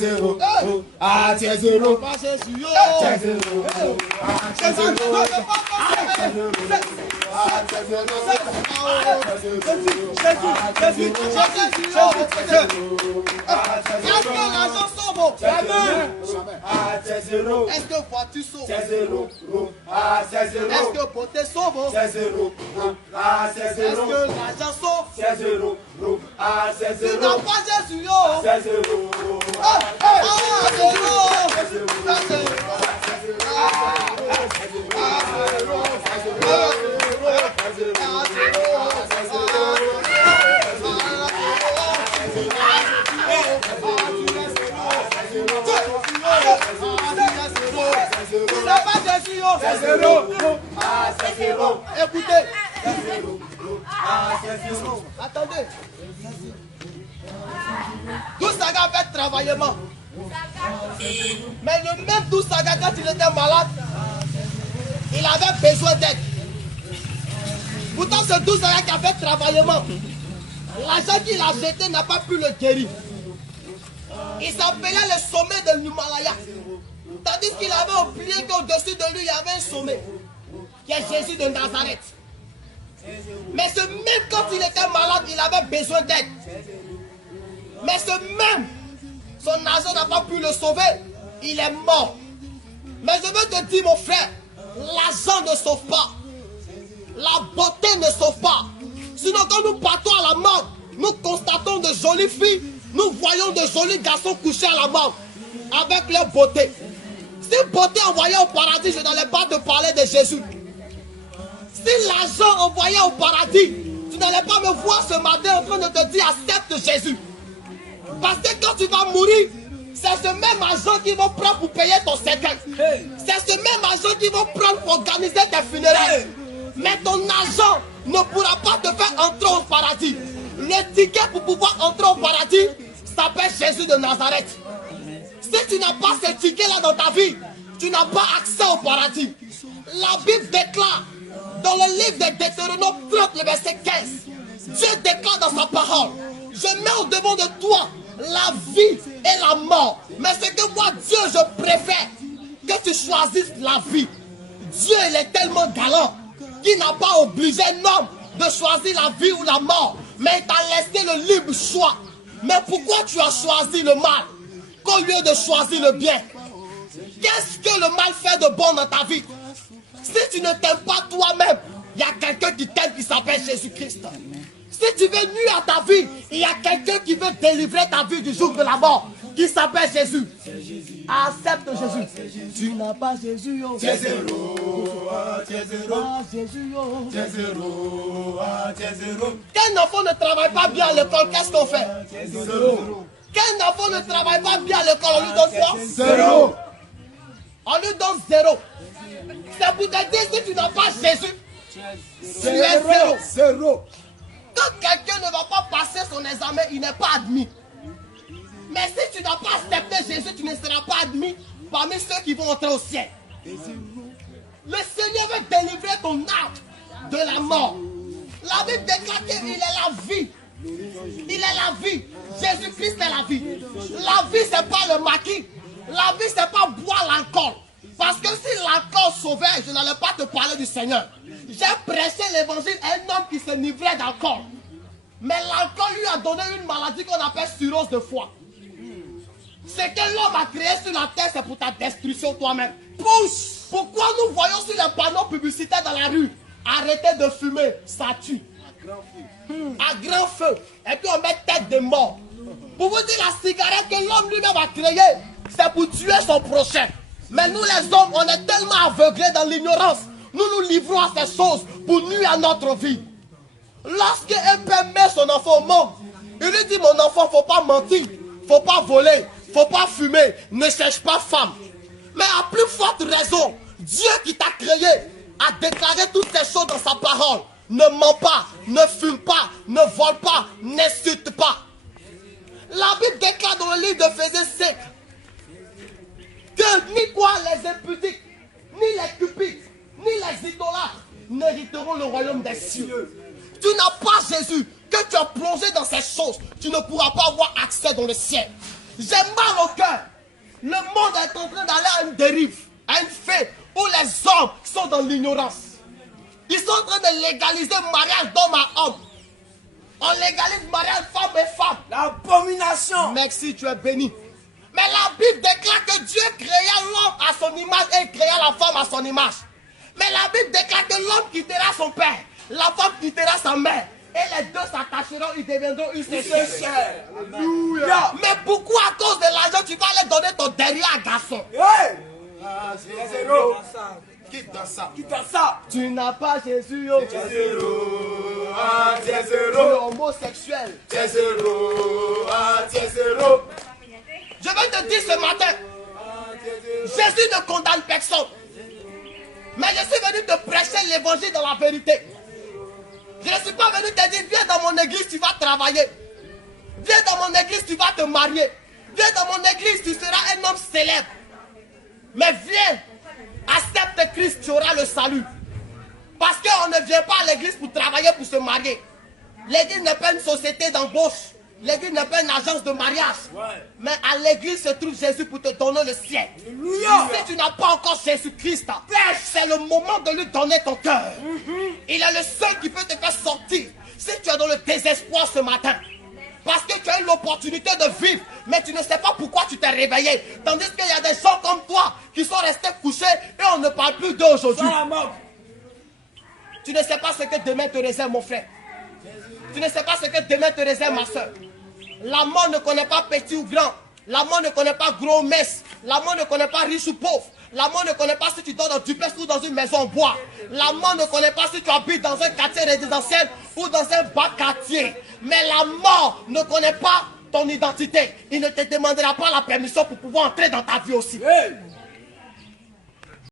zéro, ah, tu es zéro, tu es zéro, est-ce que voiture sauve? c'est zéro, ah, c'est zéro, Est-ce que beauté sauve? c'est zéro, ah, c'est Est-ce zéro, que l'argent sauve? c'est zéro, ah, c'est Tu zéro, n'as pas Jésus, yo! c'est zéro, Ah, c'est zéro, ah, c'est zéro, écoutez, ah, c'est zéro. attendez. Dousaga fait travaillement. Mais le même Dousaga, quand il était malade, il avait besoin d'aide. Pourtant, ce Dousaga qui a fait travaillement, l'argent qu'il a jeté n'a pas pu le guérir. Il s'appelait le sommet de l'Himalaya. Tandis qu'il avait oublié qu'au-dessus de lui, il y avait un sommet, qui est Jésus de Nazareth. Mais ce même quand il était malade, il avait besoin d'aide. Mais ce même, son argent n'a pas pu le sauver. Il est mort. Mais je veux te dire, mon frère, l'argent ne sauve pas. La beauté ne sauve pas. Sinon, quand nous partons à la mort, nous constatons de jolies filles, nous voyons de jolis garçons couchés à la mort avec leur beauté. Si beauté envoyée au paradis, je n'allais pas te parler de Jésus. Si l'argent envoyé au paradis, tu n'allais pas me voir ce matin en train de te dire accepte Jésus. Parce que quand tu vas mourir, c'est ce même argent qu'ils vont prendre pour payer ton cercueil. C'est ce même argent qu'ils vont prendre pour organiser tes funérailles. Mais ton argent ne pourra pas te faire entrer au paradis. Le ticket pour pouvoir entrer au paradis s'appelle Jésus de Nazareth. Si tu n'as pas ce ticket-là dans ta vie, tu n'as pas accès au paradis. La Bible déclare dans le livre de Deutéronome 30, le verset 15, Dieu déclare dans sa parole, je mets au devant de toi la vie et la mort. Mais c'est que moi, Dieu, je préfère que tu choisisses la vie. Dieu, il est tellement galant qu'il n'a pas obligé un homme de choisir la vie ou la mort. Mais il t'a laissé le libre choix. Mais pourquoi tu as choisi le mal qu'au lieu de choisir le bien? Qu'est-ce que le mal fait de bon dans ta vie? Si tu ne t'aimes pas toi-même, il y a quelqu'un qui t'aime qui s'appelle Jésus-Christ. Si tu veux nuire à ta vie, il y a quelqu'un qui veut délivrer ta vie du jour de la mort, qui s'appelle Jésus. Accepte Jésus. Tu n'as pas Jésus, yo. Tu es zéro, tu es zéro, Ah, Jésus, yo. tu es zéro, tu es zéro, Qu'un enfant ne travaille pas bien à l'école, qu'est-ce qu'on fait? zéro, Qu'un enfant ne travaille pas bien à l'école, on lui donne quoi? zéro, On lui donne 0. C'est pour te dire, si tu n'as pas Jésus, tu es 0. zéro. Quand quelqu'un ne va pas passer son examen, il n'est pas admis. Mais si tu n'as pas accepté Jésus, tu ne seras pas admis parmi ceux qui vont entrer au ciel. Le Seigneur veut délivrer ton âme de la mort. La Bible déclare qu'il est la vie. Il est la vie. Jésus-Christ est la vie. La vie, ce n'est pas le maquis. La vie, ce n'est pas boire l'alcool. Parce que si l'alcool sauvait, je n'allais pas te parler du Seigneur. J'ai prêché l'évangile à un homme qui se nivrait d'alcool. Mais l'alcool lui a donné une maladie qu'on appelle cirrhose de foie. Ce que l'homme a créé sur la terre, c'est pour ta destruction toi-même. Pousse! Pourquoi nous voyons sur les panneaux publicitaires dans la rue, arrêtez de fumer, ça tue. À grand feu. Et puis on met tête de mort. Pour vous dire, la cigarette que l'homme lui-même a créée, c'est pour tuer son prochain. Mais nous les hommes, on est tellement aveuglés dans l'ignorance. Nous nous livrons à ces choses pour nuire à notre vie. Lorsque un père met son enfant au monde, il lui dit, mon enfant, faut pas mentir, faut pas voler, faut pas fumer, ne cherche pas femme. Mais à plus forte raison, Dieu qui t'a créé a déclaré toutes ces choses dans sa parole. Ne mens pas, ne fume pas, ne vole pas, n'insulte pas. La Bible déclare dans le livre d'Éphésiens 5 que ni quoi les impudiques, ni les cupides, ni les idolâtres n'hériteront le royaume des cieux. Tu n'as pas Jésus, que tu as plongé dans ces choses, tu ne pourras pas avoir accès dans le ciel. J'ai mal au cœur. Le monde est en train d'aller à une dérive, à une fête où les hommes sont dans l'ignorance. Ils sont en train de légaliser le mariage d'homme à homme. On légalise le mariage femme et femme. L'abomination. Merci, tu es béni. Mais la Bible déclare que Dieu créa l'homme à son image et créa la femme à son image. Mais la Bible déclare que l'homme quittera son père, la femme quittera sa mère. Et les deux s'attacheront, ils deviendront une seule chair. Alléluia. Mais pourquoi à cause de l'argent tu vas aller donner ton dernier à garçon? Hey. Ah, c'est Zéro. Quitte dans ça. Quitte ça. Tu n'as pas Jésus, yo. C'est zéro. Ah, c'est Tu es zéro. homosexuel. C'est zéro. Ah, c'est zéro. Je vais te dire ce matin, Jésus ne condamne personne. Mais je suis venu te prêcher l'évangile dans la vérité. Je ne suis pas venu te dire, viens dans mon église, tu vas travailler. Viens dans mon église, tu vas te marier. Viens dans mon église, tu seras un homme célèbre. Mais viens, accepte Christ, tu auras le salut. Parce qu'on ne vient pas à l'église pour travailler, pour se marier. L'église n'est pas une société d'embauche. L'église n'est pas une agence de mariage. Mais à l'église se trouve Jésus pour te donner le ciel. Alléluia. Si tu n'as pas encore Jésus-Christ, c'est le moment de lui donner ton cœur. Il est le seul qui peut te faire sortir. Si tu es dans le désespoir ce matin, parce que tu as eu l'opportunité de vivre, mais tu ne sais pas pourquoi tu t'es réveillé. Tandis qu'il y a des gens comme toi qui sont restés couchés et on ne parle plus d'eux aujourd'hui. Dans la mort. Tu ne sais pas ce que demain te réserve, mon frère. Tu ne sais pas ce que demain te réserve, ma soeur. La mort ne connaît pas petit ou grand. La mort ne connaît pas gros ou mince. La mort ne connaît pas riche ou pauvre. La mort ne connaît pas si tu dors dans du duplex ou dans une maison en bois. La mort ne connaît pas si tu habites dans un quartier résidentiel ou dans un bas quartier. Mais la mort ne connaît pas ton identité. Il ne te demandera pas la permission pour pouvoir entrer dans ta vie aussi. Hey.